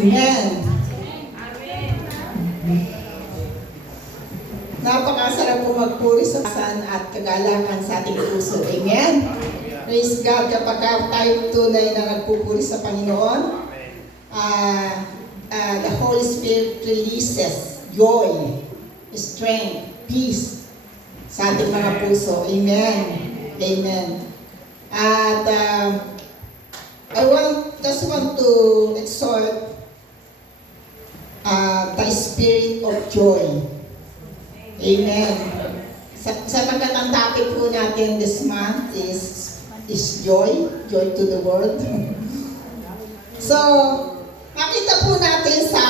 Amen. Napakasarap po magpuri sa kasan at kagalakan sa ating puso. Amen. Praise God. Kapag tayo tunay na nagpupuri sa Panginoon, the Holy Spirit releases joy, strength, peace sa ating mga puso. Amen. Amen. At I just want to exhort the spirit of joy. Amen. Sapagkat ang topic po natin this month is joy to the world. So, makita po natin sa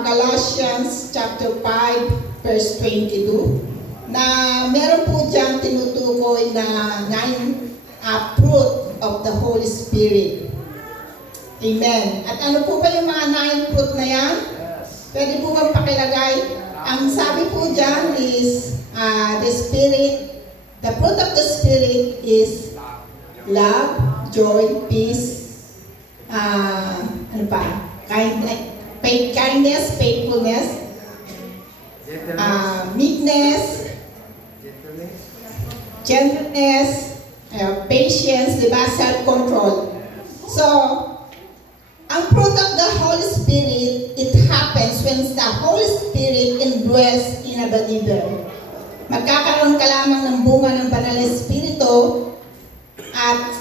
Galatians chapter 5 verse 22 na meron po diyang tinutukoy na 9 fruit of the Holy Spirit. Amen. At ano po ba yung mga 9 fruit na yan? Pwede po bang pakilagay? Ang sabi po dyan is the fruit of the Spirit is love, joy, peace, kindness, faithfulness, meekness, gentleness, patience, diba? Self-control. So, ang fruit of the Holy Spirit, it happens when the Holy Spirit indwells in a believer. Magkakaroon ka lamang ng bunga ng banal na Espiritu at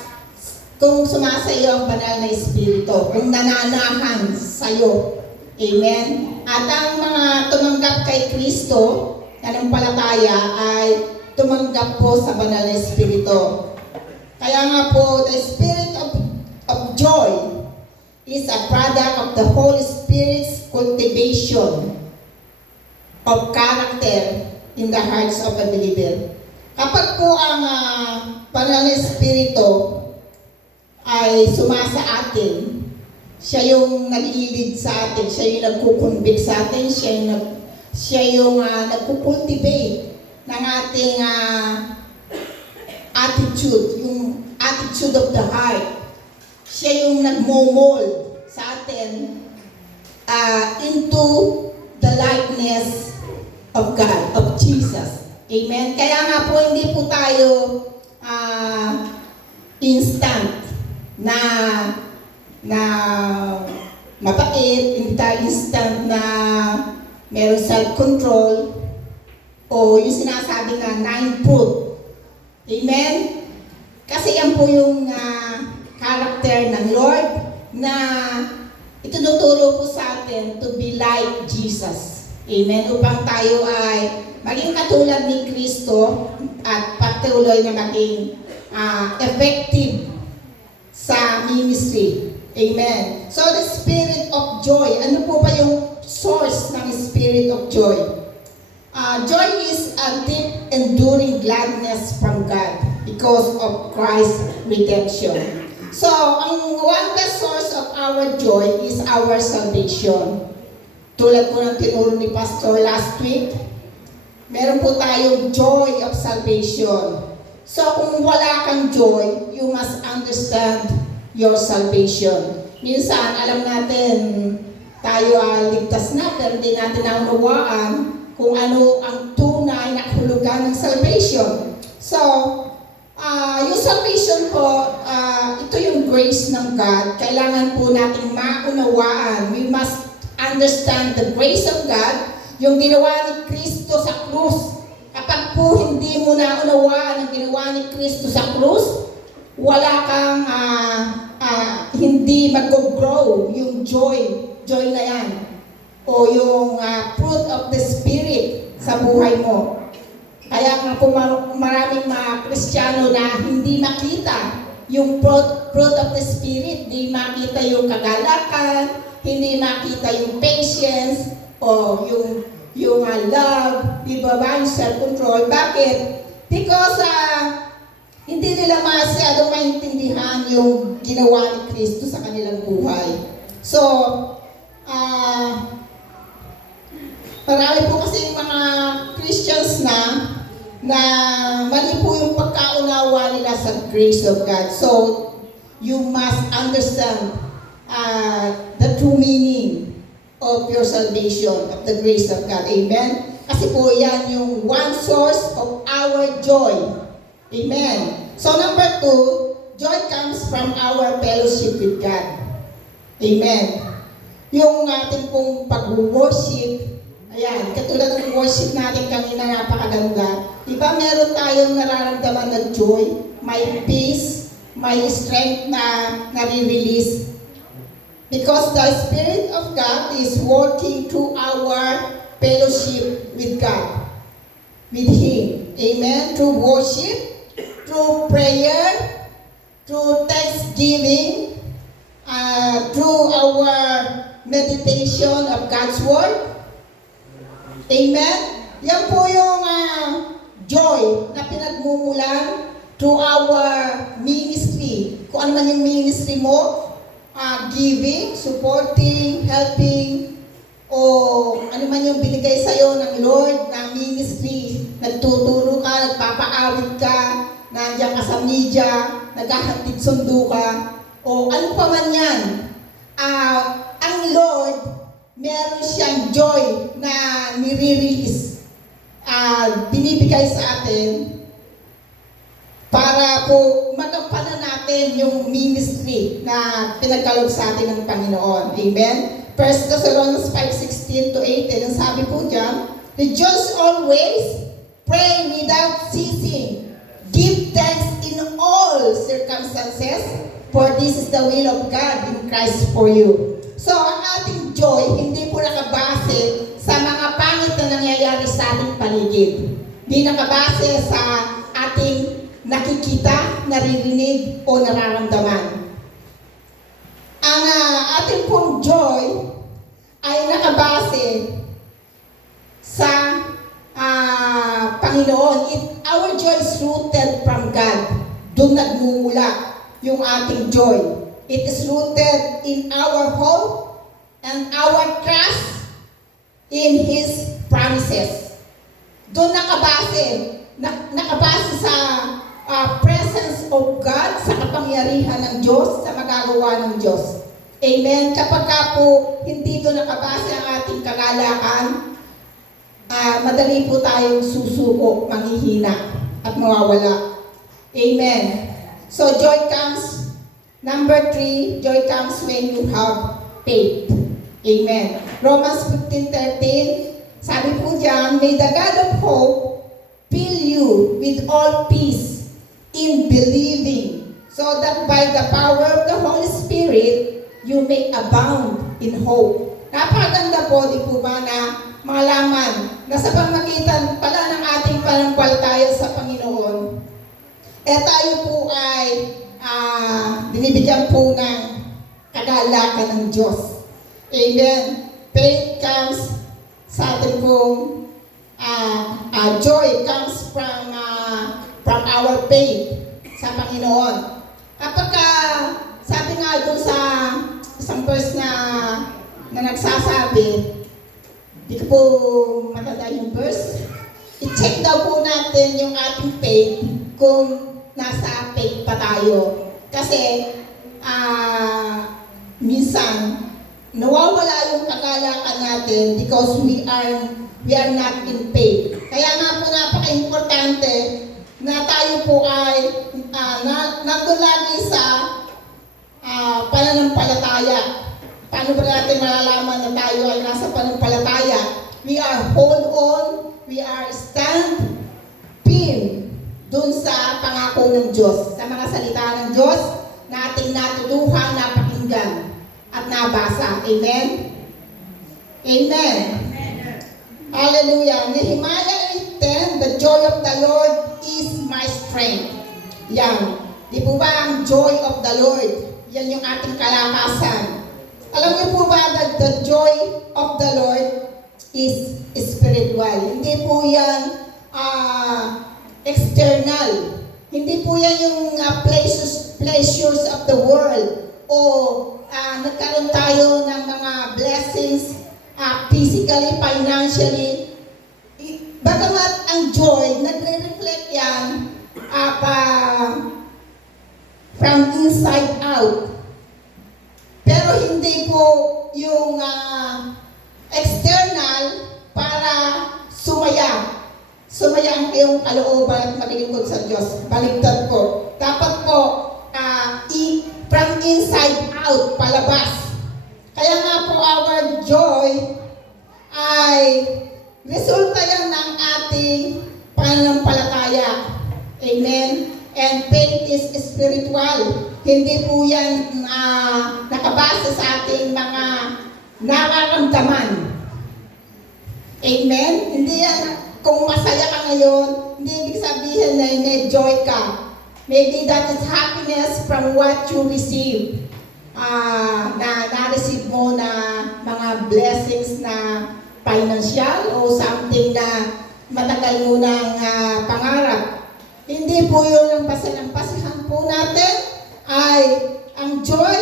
kung sumasayo ang banal na Espiritu, kung nananahan sa'yo. Amen? At ang mga tumanggap kay Kristo, nanampalataya, ay tumanggap po sa banal na Espiritu. Kaya nga po, the Spirit of joy is a product of the Holy Spirit's cultivation of character in the hearts of a believer. Kapag po ang banal na Espiritu ay sumasa atin, siya yung nag-i-lead sa atin, siya yung nagkukonvict sa atin, siya yung nagkukultivate ng ating attitude, yung attitude of the heart. Siya yung nagmo-mold sa atin into the likeness of God, of Jesus. Amen? Kaya nga po, hindi po tayo instant na mabait, hindi tayo instant na meron self-control o yung sinasabi na 9 fruit. Amen? Kasi yan po yung character ng Lord na itinuturo po sa atin to be like Jesus. Amen? Upang tayo ay maging katulad ni Kristo at patuloy na maging effective sa ministry. Amen? So the spirit of joy, ano po ba yung source ng spirit of joy? Joy is a deep, enduring gladness from God because of Christ's redemption. So, ang one best source of our joy is our salvation. Tulad po ng tinuro ni Pastor last week, meron po tayong joy of salvation. So, kung wala kang joy, you must understand your salvation. Minsan, alam natin, tayo ay ligtas na, pero hindi natin naunawaan kung ano ang tunay na kahulugan ng salvation. So, yung salvation po, ito yung grace ng God. Kailangan po natin maunawaan. We must understand the grace of God, yung ginawa ni Kristo sa krus. Kapag po hindi mo naunawaan ang ginawa ni Kristo sa krus, wala kang hindi mag-grow yung joy na yan. O yung fruit of the Spirit sa buhay mo. Kaya nga po maraming mga Kristiyano na hindi makita yung fruit of the Spirit, hindi makita yung kagalakan, hindi makita yung patience, o yung love, di ba ba, yung self-control. Bakit? Because hindi nila masyadong maintindihan yung ginawa ni Kristo sa kanilang buhay. So, marami po kasi mga Christians na mali po yung pagkaunawa nila sa grace of God. So, you must understand the true meaning of your salvation, of the grace of God. Amen? Kasi po yan yung one source of our joy. Amen. So number 2, joy comes from our fellowship with God. Amen. Yung ating pong pag-worship, ayan, katulad ng worship natin kanina, napakaganda. Diba meron tayong nararamdaman na joy, may peace, may strength na nare-release. Because the Spirit of God is working through our fellowship with God, with Him. Amen. Through worship, through prayer, through thanksgiving, through our meditation of God's Word. Amen. Yan po yung joy na pinagmumulan through our ministry. Kung ano man yung ministry mo, giving, supporting, helping, o ano man yung binigay sa'yo ng Lord na ministry, nagtuturo ka, nagpapaawit ka, nandiyan ka sa media, naghahatid sundo ka, o ano pa man yan. Ang Lord, meron siyang joy na nire-release, binibigay sa atin para po magampanan natin yung ministry na pinagkaloob sa atin ng Panginoon. Amen? 1 Thessalonians 5:16-18, ang sabi po dyan, rejoice always, pray without ceasing, give thanks in all circumstances, for this is the will of God in Christ for you. So, ang ating joy, hindi po nakabase sa mga pangit na nangyayari sa ating paligid. Hindi nakabase sa ating nakikita, naririnig, o nararamdaman. Ang ating pong joy ay nakabase sa Panginoon. Our joy is rooted from God. Doon nagmumula yung ating joy. It is rooted in our hope and our trust in His promises. Doon nakabase sa presence of God, sa kapangyarihan ng Diyos, sa magagawa ng Diyos. Amen? Kapag po hindi doon nakabase ang ating kagalakan, madali po tayong susuko, manghihina, at mawawala. Amen? So joy comes, number 3, joy comes when you have faith. Amen. Romans 15:13, sabi po dyan, may the God of hope fill you with all peace in believing, so that by the power of the Holy Spirit, you may abound in hope. Napakaganda po, di po ba, na malaman na sa pamagitan pala ng ating panampalataya sa Panginoon, tayo po ay binibigyan po ng kagalakan ng Diyos. Amen. Faith comes sa ating pong joy comes from our faith sa Panginoon. Kapag sabi nga doon sa isang verse na nagsasabi, di ko po matanda yung verse, i-check daw po natin yung ating faith kung nasa faith pa tayo. Kasi minsan nawawala yung kagalakan natin because we are not in faith. Kaya nga po napaka-importante na tayo po ay nandun lagi sa pananampalataya. Paano ba natin malalaman na tayo ay nasa pananampalataya? We are hold on, we are stand firm dun sa pangako ng Diyos, sa mga salita ng Diyos na ating natutuhan, napakinggan at nabasa. Amen? Amen. Hallelujah. Nehemiah 8:10, the joy of the Lord is my strength. Yan. Di po ba ang joy of the Lord? Yan yung ating kalakasan. Alam niyo po ba that the joy of the Lord is spiritual? Hindi po yan external. Hindi po yan yung pleasures of the world. O nagkaroon tayo ng mga blessings physically, financially. Bagamat ang joy, nagre-reflect yan from inside out. Pero hindi po yung external para sumaya. Sumaya ang iyong kalooban at maglingkod sa Diyos. Baligtad po. Dapat po, from inside out, palabas. Kaya nga po, our joy ay resulta yan ng ating pananampalataya. Amen? And faith is spiritual. Hindi po yan nakabase sa ating mga nararamdaman. Amen? Hindi yan, kung masaya ka ngayon, hindi ibig sabihin na may joy ka. Maybe that is happiness from what you receive. Na-receive mo na mga blessings na financial o something na matagal mo ng pangarap. Hindi po yun ang pasihan po natin ay ang joy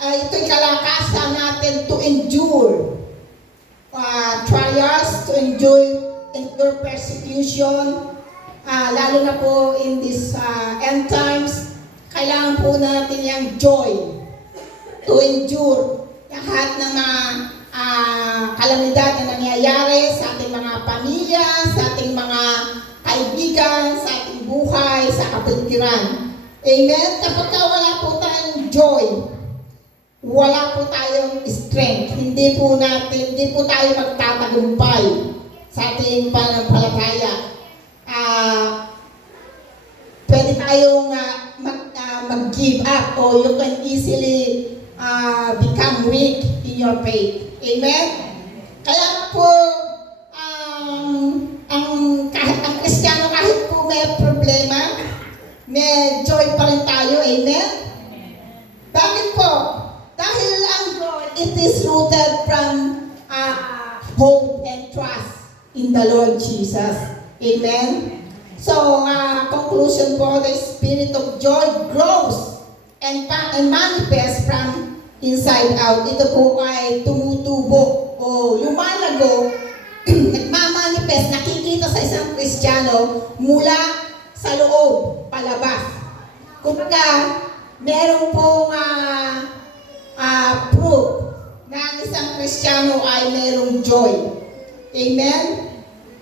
ay ito'y kalakasan natin to endure trials, to endure persecution, lalo na po in this end times. Kailangan po natin yung joy to endure lahat ng mga kalamidad na nangyayari sa ating mga pamilya, sa ating mga kaibigan, sa ating buhay, sa kapaligiran. Amen? Kapag wala po tayong joy, wala po tayong strength. Hindi po tayo magtatagumpay sa ating pananampalataya. Pwede tayong mag-give up or you can easily become weak in your faith. Amen? Kaya po, ang Kristiyano kahit po may problema, may joy pa rin tayo. Amen? Bakit po? Dahil ang joy, it is rooted from hope and trust in the Lord Jesus. Amen? So, conclusion po, the spirit of joy grows and manifests from inside out. Ito po ay tumutubo o lumalago, nagmamanifest, nakikita sa isang Kristiyano mula sa loob, palabas. Kumbaga, meron pong proof na ang isang Kristiyano ay merong joy. Amen?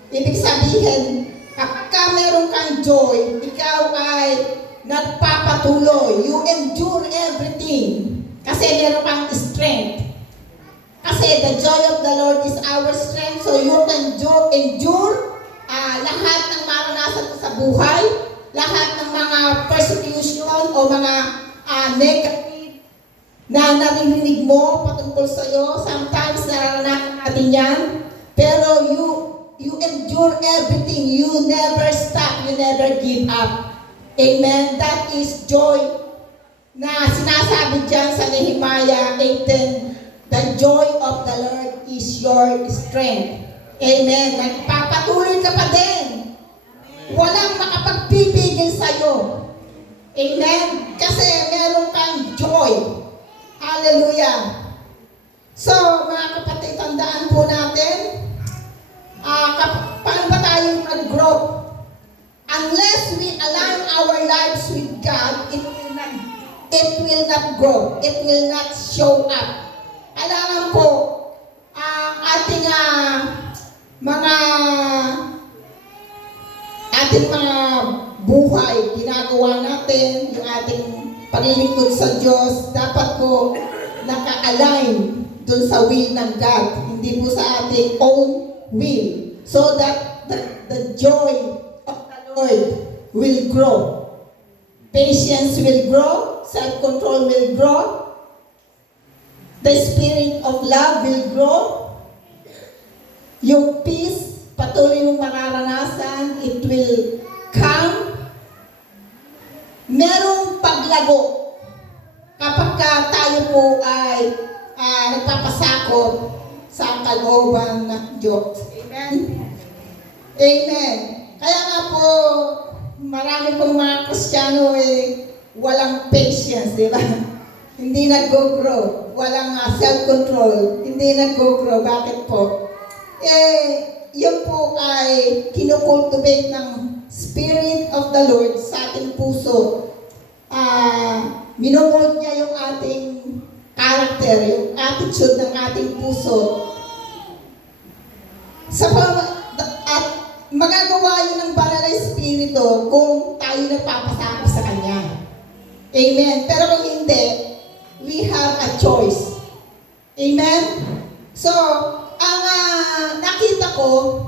Ibig sabihin, kapag meron kang joy, ikaw ay nagpapatuloy. You endure everything. Kasi meron kang strength. Kasi the joy of the Lord is our strength. So you can endure lahat ng maranasan mo sa buhay, lahat ng mga persecution o mga negative na narinig mo patungkol sa iyo. Sometimes naranasan natin yan. Pero you endure everything. You never stop. You never give up. Amen. That is joy na sinasabi dyan sa Nehemiah 8:10. The joy of the Lord is your strength. Amen. Nagpapatuloy ka pa din. Walang makapagpipigil sa'yo. Amen. Kasi meron kang joy. Hallelujah. So, mga kapatid, tandaan po natin, paano ba tayo mag-grow? Unless we align our lives with God, it will not grow. It will not show up. Kailangan po, ang ating mga buhay, ginagawa natin, yung ating paglilingkod sa Diyos, dapat po naka-align dun sa will ng God, hindi po sa ating own will, so that the joy of the Lord will grow. Patience will grow, self-control will grow, the spirit of love will grow, yung peace, patuloy mong mararanasan, it will come. Merong paglago kapag tayo po ay nagpapasakop sa kalooban ng Diyos. Amen? Amen. Kaya nga po, marami pong mga Kristiyano walang patience, di ba? Hindi nag-grow. Walang self-control. Hindi nag-grow. Bakit po? Yun po ay kinukultivate ng Spirit of the Lord sa ating puso. Minomold niya yung ating character, yung attitude ng ating puso. at magagawa yun ng banal na Espiritu kung tayo nagpapasakop sa Kanya. Amen. Pero kung hindi, we have a choice. Amen? So, ang nakita ko,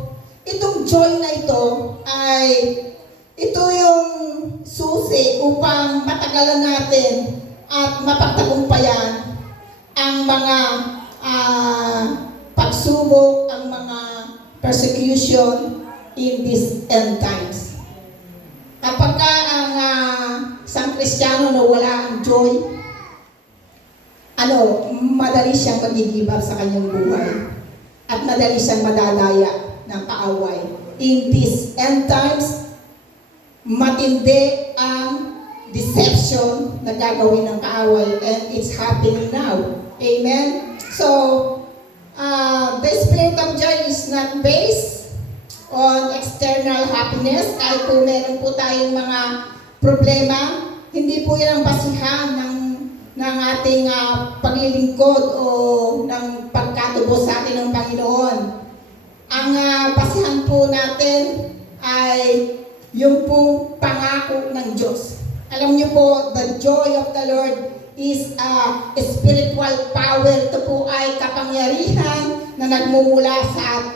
itong joy na ito ay ito yung susi upang matagalan natin at mapagtagumpayan ang mga pagsubok, ang mga persecution in these end times. Kapag ang isang Kristiyano na wala ang joy, madali siyang mag-give up sa kanyang buhay at madali siyang madadaya ng kaaway. In these end times, matindi ang deception na gagawin ng kaaway, and it's happening now. Amen? So, the spirit of joy is not based on external happiness. Kahit po meron po tayong mga problema, hindi po yan ang basihan ng ating paglilingkod o ng pagkatubos sa atin ng Panginoon. Ang basihan po natin ay yung pong pangako ng Diyos. Alam niyo po, the joy of the Lord is a spiritual power. Ito po ay kapangyarihan na nagmumula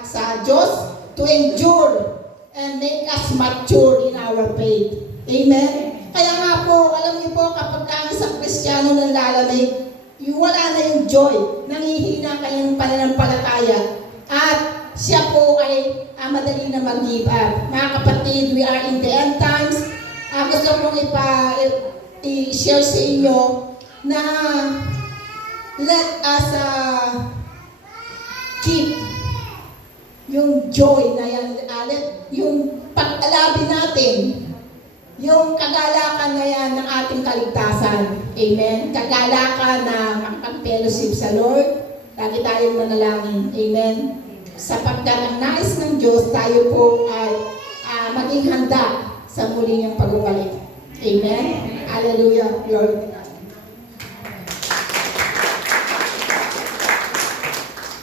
sa Diyos to endure and make us mature in our faith. Amen? Kaya nga po, alam niyo po, kapag ang isang Kristiyano nang lalamig, wala na yung joy. Nangihina kayong pananampalataya. At siya po ay madali na mag-give up. Mga kapatid, we are in the end times. Gusto kong i-share sa inyo na let us keep yung joy na yan, yung pag-alabi natin, yung kagalakan na yan ng ating kaligtasan. Amen? Kagalakan na makapag-fellowship sa Lord. Lagi tayong manalangin. Amen? Sapagkat ang nais ng Diyos, tayo po ay maging handa sa muli niyang pagbabalik. Amen? Hallelujah, Lord.